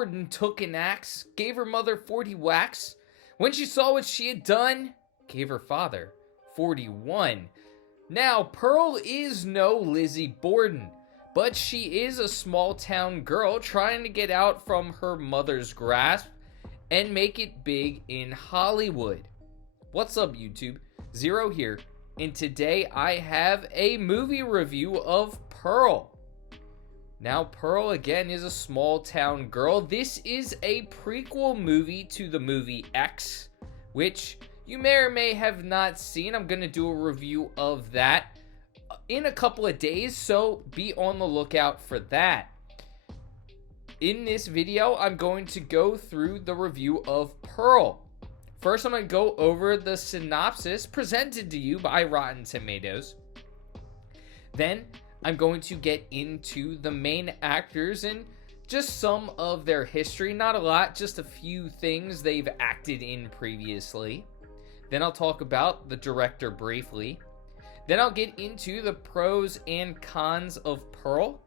Borden took an axe, gave her mother 40 whacks. When she saw what she had done, gave her father 41. Now, Pearl is no Lizzie Borden, but she is a small town girl trying to get out from her mother's grasp and make it big in Hollywood. What's up, YouTube? Zero here, and today I have a movie review of Pearl. Now, Pearl, again, is a small town girl. This is a prequel movie to the movie X, which you may or may have not seen. I'm going to do a review of that in a couple of days, so be on the lookout for that. In this video, I'm going to go through the review of Pearl. First, I'm going to go over the synopsis presented to you by Rotten Tomatoes. Then, I'm going to get into the main actors and just some of their history. Not a lot, just a few things they've acted in previously. Then I'll talk about the director briefly. Then I'll get into the pros and cons of Pearl.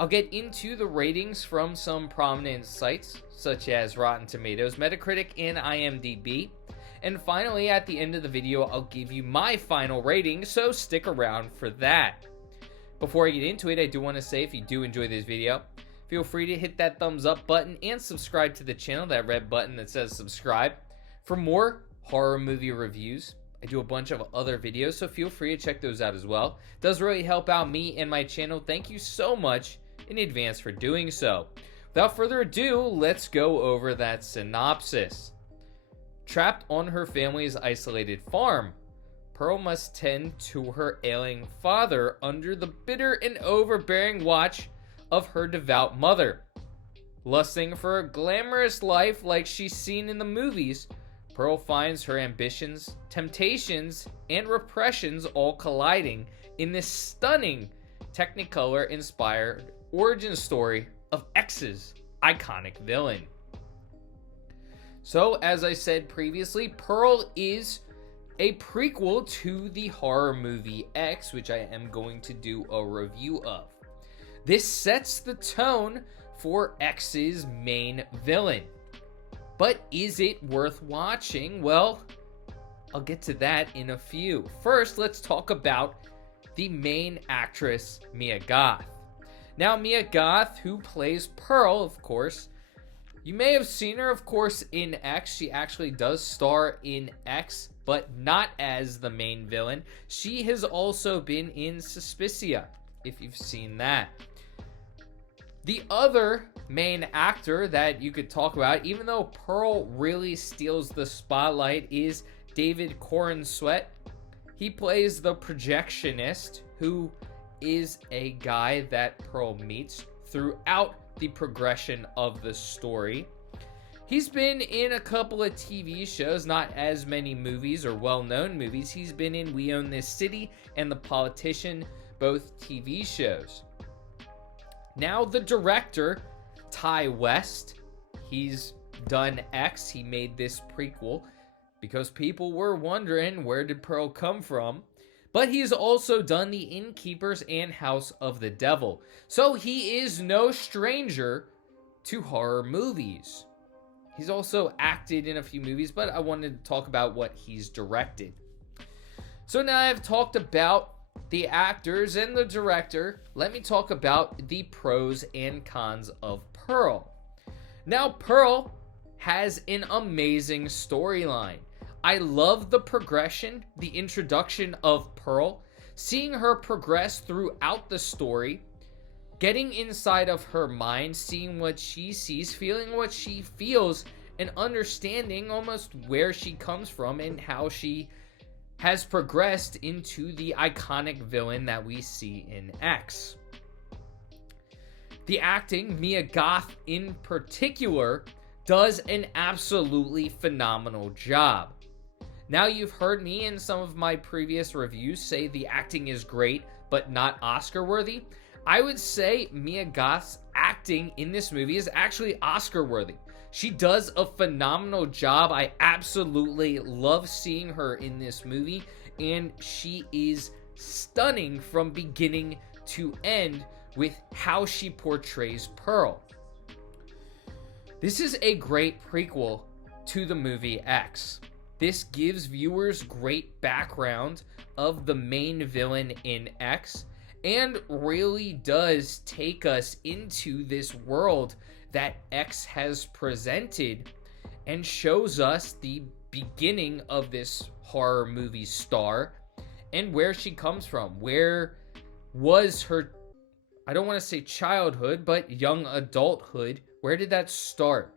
I'll get into the ratings from some prominent sites, such as Rotten Tomatoes, Metacritic, and IMDb. And finally, at the end of the video, I'll give you my final rating, so stick around for that. Before I get into it, I do want to say, if you do enjoy this video, feel free to hit that thumbs up button and subscribe to the channel, that red button that says subscribe, for more horror movie reviews. I do a bunch of other videos, so feel free to check those out as well. It does really help out me and my channel. Thank you so much in advance for doing so. Without further ado, let's go over that synopsis. Trapped on her family's isolated farm, Pearl must tend to her ailing father under the bitter and overbearing watch of her devout mother. Lusting for a glamorous life like she's seen in the movies, Pearl finds her ambitions, temptations, and repressions all colliding in this stunning Technicolor-inspired origin story of X's iconic villain. So, as I said previously, Pearl is a prequel to the horror movie X, which I am going to do a review of. This sets the tone for X's main villain. But is it worth watching? Well, I'll get to that in a few. First, let's talk about the main actress, Mia Goth. Now, Mia Goth, who plays Pearl, of course, you may have seen her, of course, in X. She actually does star in X, but not as the main villain. She has also been in Suspicia, if you've seen that. The other main actor that you could talk about, even though Pearl really steals the spotlight, is David Corenswet. He plays the projectionist, who is a guy that Pearl meets throughout the progression of the story. He's been in a couple of TV shows, not as many movies or well-known movies. He's been in We Own This City and The Politician, both TV shows. Now, the director, Ty West, he's done X. He made this prequel because people were wondering, where did Pearl come from? But he's also done The Innkeepers and House of the Devil. So he is no stranger to horror movies. He's also acted in a few movies, but I wanted to talk about what he's directed. So now I've talked about the actors and the director. Let me talk about the pros and cons of Pearl. Now, Pearl has an amazing storyline. I love the progression, the introduction of Pearl, seeing her progress throughout the story, getting inside of her mind, seeing what she sees, feeling what she feels, and understanding almost where she comes from and how she has progressed into the iconic villain that we see in X. The acting, Mia Goth in particular, does an absolutely phenomenal job. Now, you've heard me in some of my previous reviews say the acting is great, but not Oscar worthy. I would say Mia Goth's acting in this movie is actually Oscar worthy. She does a phenomenal job. I absolutely love seeing her in this movie, and she is stunning from beginning to end with how she portrays Pearl. This is a great prequel to the movie X. This gives viewers great background of the main villain in X and really does take us into this world that X has presented and shows us the beginning of this horror movie star and where she comes from. Where was her, I don't want to say childhood, but young adulthood? Where did that start?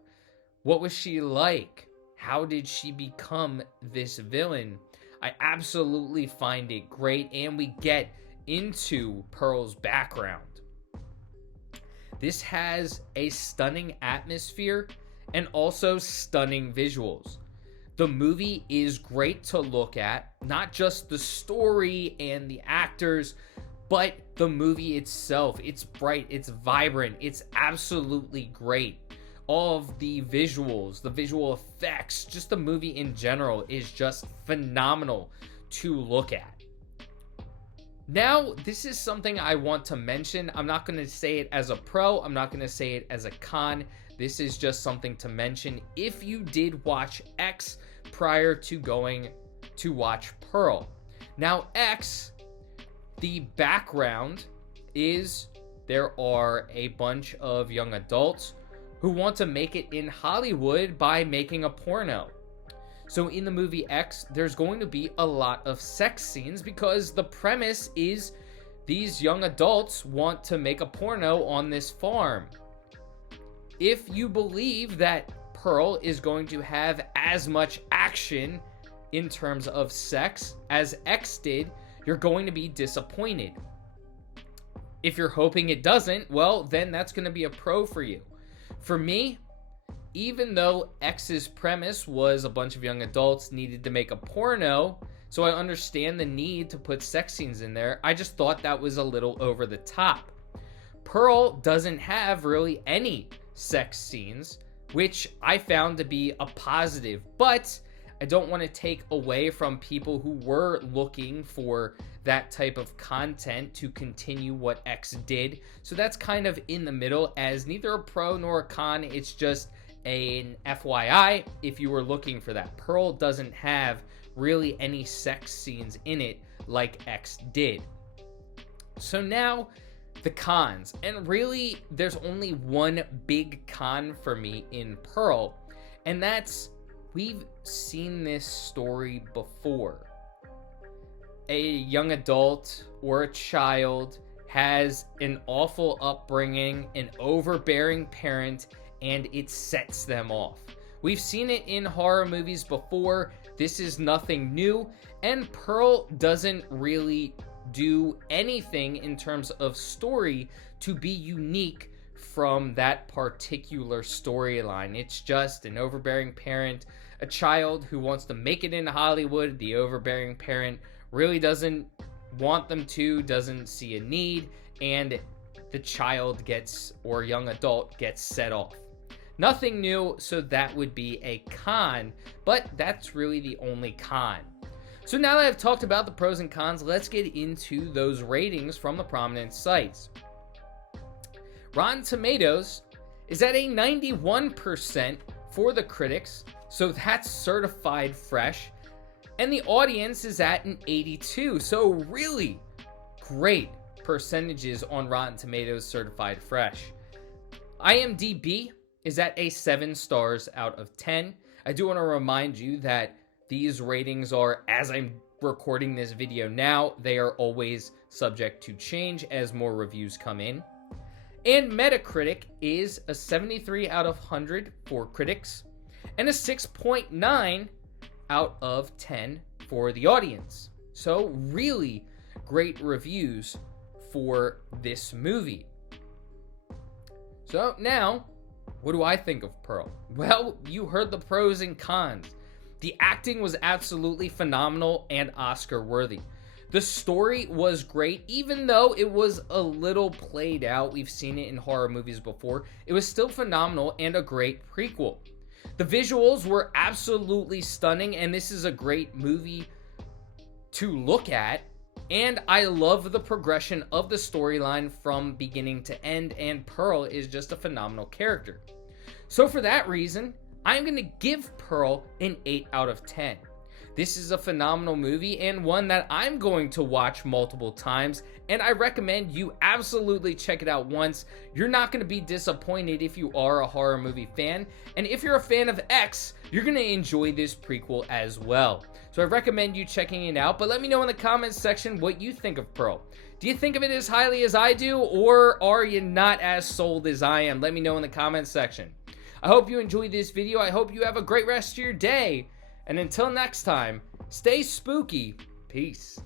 What was she like? How did she become this villain? I absolutely find it great, and we get into Pearl's background. This has a stunning atmosphere and also stunning visuals. The movie is great to look at, not just the story and the actors, but the movie itself. It's bright, it's vibrant, it's absolutely great. All of the visuals, the visual effects, just the movie in general is just phenomenal to look at. Now, this is something I want to mention. I'm not going to say it as a pro. I'm not going to say it as a con. This is just something to mention if you did watch X prior to going to watch Pearl. Now, X, the background is there are a bunch of young adults who want to make it in Hollywood by making a porno. So in the movie X, there's going to be a lot of sex scenes because the premise is these young adults want to make a porno on this farm. If you believe that Pearl is going to have as much action in terms of sex as X did, you're going to be disappointed. If you're hoping it doesn't, well, then that's going to be a pro for you. For me, even though X's premise was a bunch of young adults needed to make a porno, so I understand the need to put sex scenes in there, I just thought that was a little over the top. Pearl doesn't have really any sex scenes, which I found to be a positive, but I don't want to take away from people who were looking for that type of content to continue what X did. So that's kind of in the middle, as neither a pro nor a con. It's just an FYI if you were looking for that. Pearl doesn't have really any sex scenes in it like X did. So now the cons, and really there's only one big con for me in Pearl, and that's we've seen this story before. A young adult or a child has an awful upbringing, an overbearing parent, and it sets them off. We've seen it in horror movies before. This is nothing new, and Pearl doesn't really do anything in terms of story to be unique from that particular storyline. It's just an overbearing parent, a child who wants to make it in Hollywood. The overbearing parent really doesn't want them to, doesn't see a need, and the child gets, or young adult gets set off. Nothing new, so that would be a con, but that's really the only con. So now that I've talked about the pros and cons, let's get into those ratings from the prominent sites. Rotten Tomatoes is at a 91% for the critics, so that's certified fresh, and the audience is at an 82, so really great percentages on Rotten Tomatoes certified fresh. IMDb is at a 7 stars out of 10. I do want to remind you that these ratings are, as I'm recording this video now, they are always subject to change as more reviews come in. And Metacritic is a 73 out of 100 for critics and a 6.9 out of 10 for the audience. So really great reviews for this movie. So now, what do I think of Pearl? Well, you heard the pros and cons. The acting was absolutely phenomenal and Oscar worthy. The story was great, even though it was a little played out. We've seen it in horror movies before. It was still phenomenal and a great prequel. The visuals were absolutely stunning, and this is a great movie to look at. And I love the progression of the storyline from beginning to end, and Pearl is just a phenomenal character. So for that reason, I'm going to give Pearl an 8 out of 10. This is a phenomenal movie and one that I'm going to watch multiple times, and I recommend you absolutely check it out once. You're not going to be disappointed if you are a horror movie fan, and if you're a fan of X, you're going to enjoy this prequel as well. So I recommend you checking it out, but let me know in the comments section what you think of Pearl. Do you think of it as highly as I do, or are you not as sold as I am? Let me know in the comments section. I hope you enjoyed this video. I hope you have a great rest of your day. And until next time, stay spooky. Peace.